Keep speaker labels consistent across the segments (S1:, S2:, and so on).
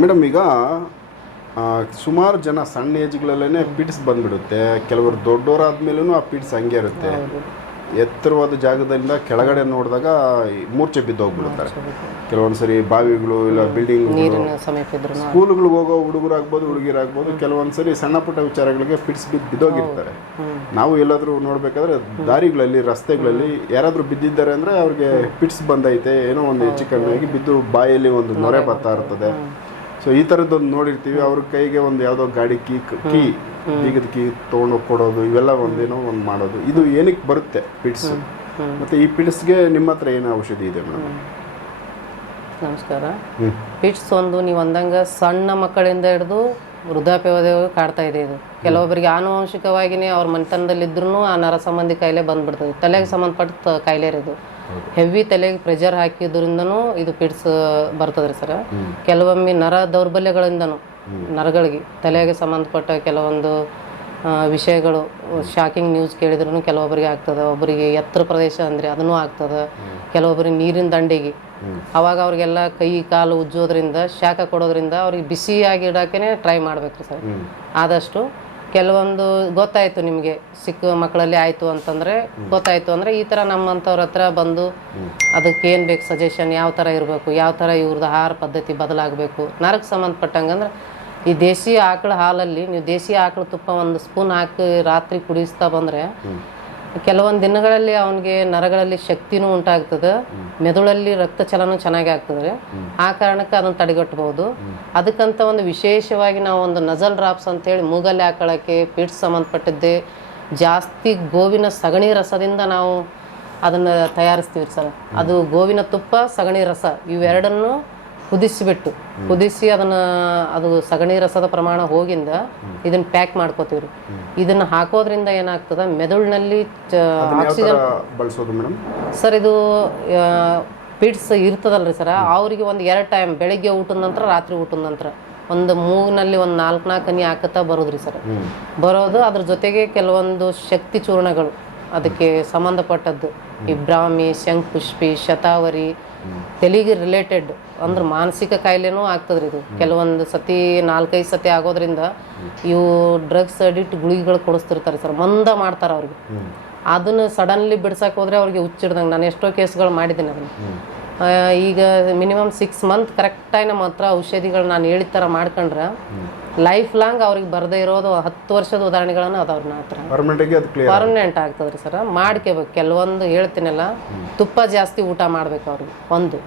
S1: Madam ಈಗ ಸುಮಾರು ಜನ ಸಣ್ಣ ಏಜ್ಗಳಲ್ಲೇ ಪಿಡ್ಸ್ ಬಂದ್ಬಿಡುತ್ತೆ. ಕೆಲವರು ದೊಡ್ಡವರಾದ್ಮೇಲೂ ಆ ಪಿಡ್ಸ್ ಹಂಗೆ ಇರುತ್ತೆ. ಎತ್ತರವಾದ ಜಾಗದಿಂದ ಕೆಳಗಡೆ ನೋಡಿದಾಗ ಮೂರ್ಛೆ ಬಿದ್ದು ಹೋಗ್ಬಿಡುತ್ತಾರೆ. ಕೆಲವೊಂದು ಕೆಲವೊಂದ್ಸರಿ ಬಾವಿಗಳು ಇಲ್ಲ ಬಿಲ್ಡಿಂಗ್ ಸ್ಕೂಲ್ಗಳಿಗೆ ಹೋಗೋ ಹುಡುಗರಾಗ್ಬೋದು ಹುಡುಗಿರಾಗ್ಬೋದು ಕೆಲವೊಂದ್ಸರಿ ಸಣ್ಣ ಪುಟ್ಟ ವಿಚಾರಗಳಿಗೆ ಫಿಟ್ಸ್ ಬಿದ್ದು ಬಿದ್ದೋಗಿರ್ತಾರೆ. ನಾವು ಎಲ್ಲಾದರೂ ನೋಡ್ಬೇಕಾದ್ರೆ ದಾರಿಗಳಲ್ಲಿ ರಸ್ತೆಗಳಲ್ಲಿ ಯಾರಾದರೂ ಬಿದ್ದಿದ್ದಾರೆ ಅಂದ್ರೆ ಅವ್ರಿಗೆ ಪಿಟ್ಸ್ ಬಂದೈತೆ ಏನೋ ಒಂದು ಹೆಚ್ಚು ಕಮ್ಮಿ ಆಗಿ ಬಿದ್ದು ಬಾಯಲ್ಲಿ ಒಂದು ನೊರೆ ಬರ್ತಾ ಇರ್ತದೆ. ಸೊ ಈ ಥರದ್ದೊಂದು ನೋಡಿರ್ತೀವಿ. ಅವ್ರ ಕೈಗೆ ಒಂದು ಯಾವುದೋ ಗಾಡಿ ಕೀ ಕೀ ಬೀಗದ ಕೀ ತೊಗೊಂಡೋಗಿ ಕೊಡೋದು ಇವೆಲ್ಲ ಒಂದೇನೋ ಒಂದು ಮಾಡೋದು. ಇದು ಏನಕ್ಕೆ ಬರುತ್ತೆ? ಪಿಡ್ಸ್ ಮತ್ತೆ ಈ ಪಿಡ್ಸ್ಗೆ ನಿಮ್ಮ ಹತ್ರ ಏನು ಔಷಧಿ ಇದೆ ಮೇಡಮ್?
S2: ನಮಸ್ಕಾರ. ಪಿಟ್ಸ್ ಒಂದು ನೀವು ಅಂದಂಗೆ ಸಣ್ಣ ಮಕ್ಕಳಿಂದ ಹಿಡಿದು ವೃದ್ಧಾಪ್ಯವದವರೆಗೂ ಕಾಡ್ತಾ ಇದೆ ಇದು. ಕೆಲವೊಬ್ಬರಿಗೆ ಆನುವಂಶಿಕವಾಗಿಯೇ ಅವ್ರ ಮನೆತನದಲ್ಲಿದ್ರೂ ಆ ನರ ಸಂಬಂಧಿ ಕಾಯಿಲೆ ಬಂದ್ಬಿಡ್ತದೆ. ತಲೆಗೆ ಸಂಬಂಧಪಟ್ಟ ಕಾಯಿಲೆ ಇದು. ಹೆವಿ ತಲೆಗೆ ಪ್ರೆಷರ್ ಹಾಕಿದ್ರಿಂದನೂ ಇದು ಪಿಡ್ಸ್ ಬರ್ತದ್ರಿ ಸರ್. ಕೆಲವೊಮ್ಮೆ ನರ ದೌರ್ಬಲ್ಯಗಳಿಂದನು ನರಗಳಿಗೆ ತಲೆಗೆ ಸಂಬಂಧಪಟ್ಟ ಕೆಲವೊಂದು ವಿಷಯಗಳು ಶಾಕಿಂಗ್ ನ್ಯೂಸ್ ಕೇಳಿದ್ರು ಕೆಲವೊಬ್ಬರಿಗೆ ಆಗ್ತದೆ. ಒಬ್ಬರಿಗೆ ಎತ್ತರ ಪ್ರದೇಶ ಅಂದರೆ ಅದನ್ನು ಆಗ್ತದೆ. ಕೆಲವೊಬ್ಬರಿಗೆ ನೀರಿನ ದಂಡಿಗೆ. ಅವಾಗ ಅವ್ರಿಗೆಲ್ಲ ಕೈ ಕಾಲು ಉಜ್ಜೋದ್ರಿಂದ ಶಾಖ ಕೊಡೋದ್ರಿಂದ ಅವ್ರಿಗೆ ಬಿಸಿಯಾಗಿ ಇಡೋಕೆ ಟ್ರೈ ಮಾಡಬೇಕು ಸರ್. ಆದಷ್ಟು ಕೆಲವೊಂದು ಗೊತ್ತಾಯ್ತು ನಿಮಗೆ. ಸಿಕ್ಕ ಮಕ್ಕಳಲ್ಲಿ ಆಯಿತು ಅಂತಂದರೆ ಗೊತ್ತಾಯ್ತು ಅಂದರೆ ಈ ಥರ ನಮ್ಮಂಥವ್ರ ಹತ್ರ ಬಂದು ಅದಕ್ಕೆ ಏನು ಬೇಕು ಸಜೆಷನ್ ಯಾವ ಥರ ಇರಬೇಕು ಯಾವ ಥರ ಇವ್ರದ್ದು ಆಹಾರ ಪದ್ಧತಿ ಬದಲಾಗಬೇಕು ನರಕ್ಕೆ ಸಂಬಂಧಪಟ್ಟಂಗೆ ಅಂದ್ರೆ ಈ ದೇಸಿ ಆಕಳ ಹಾಲಲ್ಲಿ ನೀವು ದೇಸಿ ಆಕಳ ತುಪ್ಪ ಒಂದು ಸ್ಪೂನ್ ಹಾಕಿ ರಾತ್ರಿ ಕುಡಿಸ್ತಾ ಬಂದರೆ ಕೆಲವೊಂದು ದಿನಗಳಲ್ಲಿ ಅವನಿಗೆ ನರಗಳಲ್ಲಿ ಶಕ್ತಿನೂ ಉಂಟಾಗ್ತದೆ, ಮೆದುಳಲ್ಲಿ ರಕ್ತ ಚಲನ ಚೆನ್ನಾಗಿ ಆಗ್ತದೆ. ಆ ಕಾರಣಕ್ಕೆ ಅದನ್ನು ತಡೆಗಟ್ಟಬಹುದು. ಅದಕ್ಕಂತ ಒಂದು ವಿಶೇಷವಾಗಿ ನಾವು ಒಂದು ನಜಲ್ ಡ್ರಾಪ್ಸ್ ಅಂತೇಳಿ ಮೂಗಲ್ಲಿ ಹಾಕೊಳ್ಳೋಕ್ಕೆ ಪಿಟ್ಸ್ ಸಂಬಂಧಪಟ್ಟಿದ್ದೆ, ಜಾಸ್ತಿ ಗೋವಿನ ಸಗಣಿ ರಸದಿಂದ ನಾವು ಅದನ್ನು ತಯಾರಿಸ್ತೀವಿ ಸರ್. ಅದು ಗೋವಿನ ತುಪ್ಪ, ಸಗಣಿ ರಸ ಇವೆರಡನ್ನು ಕುದಿಸಿಬಿಟ್ಟು ಕುದಿಸಿ ಅದನ್ನ ಅದು ಸಗಣಿ ರಸದ ಪ್ರಮಾಣ ಹೋಗಿಂದ ಇದನ್ನ ಪ್ಯಾಕ್ ಮಾಡ್ಕೋತೀವಿ ರೀ ಇದನ್ನ ಹಾಕೋದ್ರಿಂದ ಏನಾಗ್ತದ ಮೆದುಳಿನಲ್ಲಿ
S1: ಆಕ್ಸಿಜನ್ ಬಳಸೋದು ಮೇಡಮ್?
S2: ಸರ್ ಇದು ಪಿಡ್ಸ್ ಇರ್ತದಲ್ರಿ ಸರ್ ಅವ್ರಿಗೆ ಒಂದು ಎರಡು ಟೈಮ್ ಬೆಳಿಗ್ಗೆ ಊಟದ ನಂತರ ರಾತ್ರಿ ಊಟದ ನಂತರ ಒಂದು ಮೂಗಿನಲ್ಲಿ ಒಂದು ನಾಲ್ಕು ನಾಲ್ಕು ಹನಿ ಹಾಕುತ್ತಾ ಬರೋದ್ರಿ ಸರ್. ಬರೋದು ಅದ್ರ ಜೊತೆಗೆ ಕೆಲವೊಂದು ಶಕ್ತಿ ಚೂರ್ಣಗಳು. ಅದಕ್ಕೆ ಸಂಬಂಧಪಟ್ಟದ್ದು. ಈ ಬ್ರಾಹ್ಮಿ ಶತಾವರಿ ತೆಲಿಗೆ ರಿಲೇಟೆಡ್ ಅಂದ್ರೆ ಮಾನಸಿಕ ಕಾಯಿಲೆನೂ ಆಗ್ತದ್ರಿ ಇದು. ಕೆಲವೊಂದು ಸತಿ ನಾಲ್ಕೈದು ಸತಿ ಆಗೋದ್ರಿಂದ ಇವು ಡ್ರಗ್ಸ್ ಅಡಿಕ್ಟ್ ಗುಳಿಗೆಗಳು ಕೊಡಿಸ್ತಿರ್ತಾರೆ ಸರ್. ಮಂದ ಮಾಡ್ತಾರೆ ಅವ್ರಿಗೆ. ಅದನ್ನು ಸಡನ್ಲಿ ಬಿಡ್ಸಕ್ಕೆ ಹೋದ್ರೆ ಅವ್ರಿಗೆ ಹುಚ್ಚಿಡ್ದಂಗೆ. ನಾನು ಎಷ್ಟೋ ಕೇಸ್ಗಳು ಮಾಡಿದ್ದೀನಿ ಅದನ್ನು. ಈಗ ಮಿನಿಮಮ್ ಸಿಕ್ಸ್ ಮಂತ್ ಕರೆಕ್ಟಾಗಿ ನಮ್ಮ ಹತ್ರ ಔಷಧಿಗಳು ನಾನು ಹೇಳಿದ ಥರ ಮಾಡ್ಕೊಂಡ್ರೆ ಲೈಫ್ ಲಾಂಗ್ ಅವ್ರಿಗೆ ಬರದೇ ಇರೋದು ಹತ್ತು ವರ್ಷದ ಉದಾಹರಣೆಗಳನ್ನು ಅದಾವ್ರಿ ನನ್ನ ಹತ್ರ ಪರ್ಮನೆಂಟ್ ಆಗ್ತದ್ರಿ ಸರ್. ಮಾಡ್ಕೋಬೇಕು. ಕೆಲವೊಂದು ಹೇಳ್ತೀನಲ್ಲ ತುಪ್ಪ ಜಾಸ್ತಿ ಊಟ ಮಾಡ್ಬೇಕು ಅವ್ರಿಗೆ. ಒಂದು.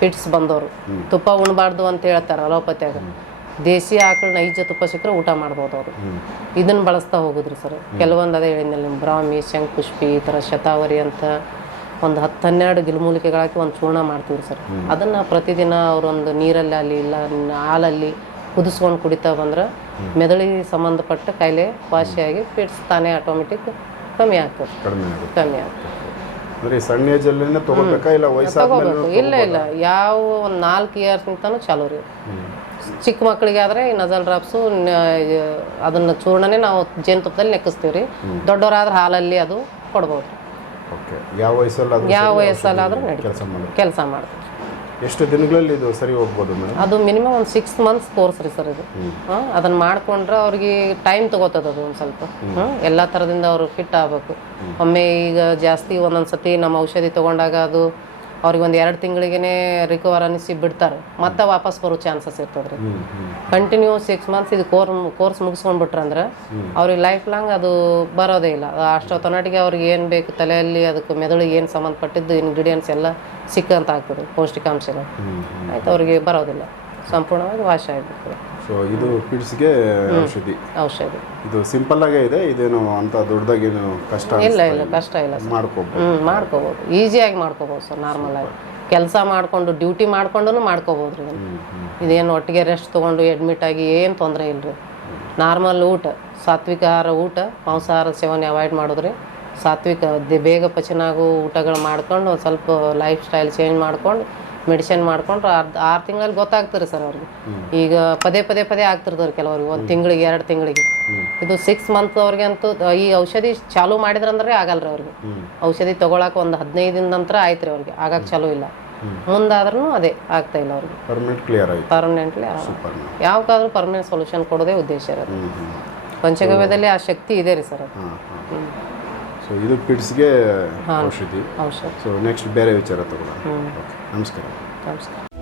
S1: ಪಿಟ್ಸ್ ಬಂದವರು.
S2: ತುಪ್ಪ ಉಣ್ಬಾರ್ದು ಅಂತ ಹೇಳ್ತಾರೆ ಅಲೋಪತಿಯಾಗ. ದೇಶಿ ಆಕಳ ನೈಜ ತುಪ್ಪ ಸಿಕ್ಕರೆ ಊಟ ಮಾಡ್ಬೋದು ಅವರು. ಇದನ್ನು ಬಳಸ್ತಾ ಹೋಗುದ್ರಿ ಸರ್. ಕೆಲವೊಂದು ಅದೇ ಹೇಳಿದ್ನಲ್ಲ ನಿಮ್ಮ ಬ್ರಾಹ್ಮಿ ಶಂಕುಷ್ಪಿ ಈ ಥರ ಶತಾವರಿ ಅಂತ. ಒಂದು ಹತ್ತು ಹನ್ನೆರಡು ಗಿಲ್ಮೂಲಿಕೆಗಳಾಕಿ ಒಂದು ಚೂರ್ಣ ಮಾಡ್ತೀವಿ ಸರ್. ಅದನ್ನು ಪ್ರತಿದಿನ ಅವರೊಂದು ನೀರಲ್ಲಿ ಅಲ್ಲಿ ಇಲ್ಲ ಹಾಲಲ್ಲಿ ಕುದಿಸ್ಕೊಂಡು ಕುಡಿತಾ ಬಂದ್ರೆ ಮೆದುಳಿಗೆ ಸಂಬಂಧಪಟ್ಟ ಕಾಯಿಲೆ ವಾಸಿಯಾಗಿ ಫಿಟ್ಸ್ ತಾನೇ ಆಟೋಮೆಟಿಕ್ ಕಮ್ಮಿ ಆಗ್ತದೆ. ಕಮ್ಮಿ ಆಗ್ತದೆ.
S1: ತಗೋಬೇಕಾ ಇಲ್ಲ
S2: ಇಲ್ಲ ಯಾವ ಒಂದು ನಾಲ್ಕು ಇಯರ್ಸ್ಗಿಂತನೂ ಚಾಲೂ ರೀ. ಚಿಕ್ಕ ಮಕ್ಕಳಿಗೆ ಆದರೆ ಈ ನಜಲ್ ಡ್ರಾಪ್ಸು ಅದನ್ನು ಚೂರ್ಣನೇ ನಾವು ಜೇನುತುಪ್ಪದಲ್ಲಿ ನೆಕ್ಕಿಸ್ತೀವಿ ರೀ ದೊಡ್ಡವರಾದ್ರೆ ಹಾಲಲ್ಲಿ ಅದು ಕೊಡ್ಬೋದು
S1: ಓಕೆ. ಯಾವ ವಯಸ್ಸಲ್ಲಾದರೂ
S2: ಯಾವ ವಯಸ್ಸಲ್ಲಾದರೂ
S1: ಕೆಲಸ ಮಾಡಿ
S2: ಕೆಲಸ ಮಾಡ್ತೀವಿ
S1: ಎಷ್ಟು ದಿನಗಳಲ್ಲಿ ಇದು ಸರಿ ಹೋಗ್ಬೋದು ಮೇಡಮ್?
S2: ಅದು ಮಿನಿಮಮ್ ಒಂದು ಸಿಕ್ಸ್ ಮಂತ್ಸ್ ಕೋರ್ಸ್ ರೀ ಸರ್ ಇದು. ಹಾಂ ಅದನ್ನ ಮಾಡ್ಕೊಂಡ್ರೆ ಅವ್ರಿಗೆ ಟೈಮ್ ತಗೋತದ ಅದು ಒಂದು ಸ್ವಲ್ಪ. ಹ್ಮ್. ಎಲ್ಲ ಥರದಿಂದ ಅವರು ಫಿಟ್ ಆಗಬೇಕು. ಒಮ್ಮೆ ಈಗ ಜಾಸ್ತಿ ಒಂದೊಂದು ಸತಿ ನಮ್ಮ ಔಷಧಿ ತೊಗೊಂಡಾಗ ಅದು ಅವ್ರಿಗೆ ಒಂದು ಎರಡು ತಿಂಗಳಿಗೇ ರಿಕವರ್ ಅನಿಸಿ ಬಿಡ್ತಾರೆ. ಮತ್ತೆ ವಾಪಸ್ ಬರೋ ಚಾನ್ಸಸ್ ಇರ್ತದೆ ರೀ ಕಂಟಿನ್ಯೂ ಸಿಕ್ಸ್ ಮಂತ್ಸ್ ಇದು ಕೋರ್ ಕೋರ್ಸ್ ಮುಗಿಸ್ಕೊಂಡ್ಬಿಟ್ರಂದ್ರೆ ಅವ್ರಿಗೆ ಲೈಫ್ ಲಾಂಗ್ ಅದು ಬರೋದೇ ಇಲ್ಲ. ಅಷ್ಟೊತ್ತನಾಟಿಗೆ ಅವ್ರಿಗೆ ಏನು ಬೇಕು ತಲೆಯಲ್ಲಿ ಅದಕ್ಕೆ ಮೆದುಳಿಗೆ ಏನು ಸಂಬಂಧಪಟ್ಟಿದ್ದು ಇಂಗ್ರೀಡಿಯೆಂಟ್ಸ್ ಎಲ್ಲ ಸಿಕ್ಕಂತ ಆಗ್ತದೆ ಪೌಷ್ಟಿಕಾಂಶಗಳು ಆಯ್ತು ಅವ್ರಿಗೆ ಬರೋದಿಲ್ಲ. ಸಂಪೂರ್ಣವಾಗಿ ವಾಶ ಆಗಿಬಿಡ್ತದೆ.
S1: ಸೊ ಇದು ಪಿಡ್ಸ್ಗೆ ಔಷಧಿ.
S2: ಔಷಧಿ.
S1: ಇದು ಸಿಂಪಲ್ ಆಗೇ ಇದೆ ಇದೇನು ಅಂತ ದೊಡ್ಡದಾಗೇನು ಕಷ್ಟ
S2: ಇಲ್ಲ ಇಲ್ಲ ಕಷ್ಟ ಇಲ್ಲ ಸರ್.
S1: ಮಾಡ್ಕೋಬಹುದು
S2: ಹ್ಞೂ ಮಾಡ್ಕೋಬೋದು. ಈಸಿಯಾಗಿ ಮಾಡ್ಕೋಬೋದು ಸರ್ ನಾರ್ಮಲ್ ಆಗಿ. ಕೆಲಸ ಮಾಡಿಕೊಂಡು ಡ್ಯೂಟಿ ಮಾಡ್ಕೊಂಡು ಮಾಡ್ಕೋಬೋದು ರೀ. ಇದೇನು ಒಟ್ಟಿಗೆ ರೆಸ್ಟ್ ತೊಗೊಂಡು ಅಡ್ಮಿಟ್ ಆಗಿ ಏನು ತೊಂದರೆ ಇಲ್ಲ ರೀ ನಾರ್ಮಲ್ ಊಟ ಸಾತ್ವಿಕ ಆಹಾರ ಊಟ ಮಾಂಸಾಹಾರ ಸೇವನೆ ಅವಾಯ್ಡ್ ಮಾಡಿದ್ರೆ ಸಾತ್ವಿಕ ಬೇಗ ಪಚನಾಗೋ ಊಟಗಳು ಮಾಡ್ಕೊಂಡು ಒಂದು ಸ್ವಲ್ಪ ಲೈಫ್ ಸ್ಟೈಲ್ ಚೇಂಜ್ ಮಾಡ್ಕೊಂಡು ಮೆಡಿಸಿನ್ ಮಾಡ್ಕೊಂಡ್ರೆ ಅರ್ಧ ಆರು ತಿಂಗಳಲ್ಲಿ ಗೊತ್ತಾಗ್ತಿರಿ ಸರ್ ಅವ್ರಿಗೆ. ಈಗ ಪದೇ ಪದೇ ಪದೇ ಆಗ್ತಿರ್ತಾರೆ ಕೆಲವ್ರಿಗೆ. ಒಂದು ತಿಂಗಳಿಗೆ ಎರಡು ತಿಂಗಳಿಗೆ. ಇದು ಸಿಕ್ಸ್ ಮಂತ್ ಅವ್ರಿಗೆ ಅಂತೂ ಈ ಔಷಧಿ ಚಾಲೂ ಮಾಡಿದ್ರಂದ್ರೆ ಆಗಲ್ರಿ ಅವ್ರಿಗೆ. ಔಷಧಿ ತಗೊಳಕ್ಕೆ ಒಂದು ಹದಿನೈದು ದಿನ ನಂತರ ಆಯ್ತು ರೀ ಅವ್ರಿಗೆ. ಆಗಕ್ಕೆ ಚಾಲೂ ಇಲ್ಲ. ಮುಂದಾದ್ರೂ ಅದೇ ಆಗ್ತಾ ಇಲ್ಲ ಅವ್ರಿಗೆ. ಪರ್ಮನೆಂಟ್ಲಿ ಯಾವಾಗಾದ್ರೂ ಪರ್ಮನೆಂಟ್ ಸೊಲ್ಯೂಷನ್ ಕೊಡೋದೇ ಉದ್ದೇಶ ಇರೋದು ಪಂಚಗವ್ಯದಲ್ಲಿ ಆ ಶಕ್ತಿ ಇದೆ ರೀ ಸರ್ ಅದು.
S1: ಸೊ ಇದು ಪಿಡ್ಸ್ಗೆ ಔಷಧಿ. ಸೊ ನೆಕ್ಸ್ಟ್ ಬೇರೆ ವಿಚಾರ ತಗೊಳ್ಳೋಣ ನಮಸ್ಕಾರ.
S2: ನಮಸ್ಕಾರ.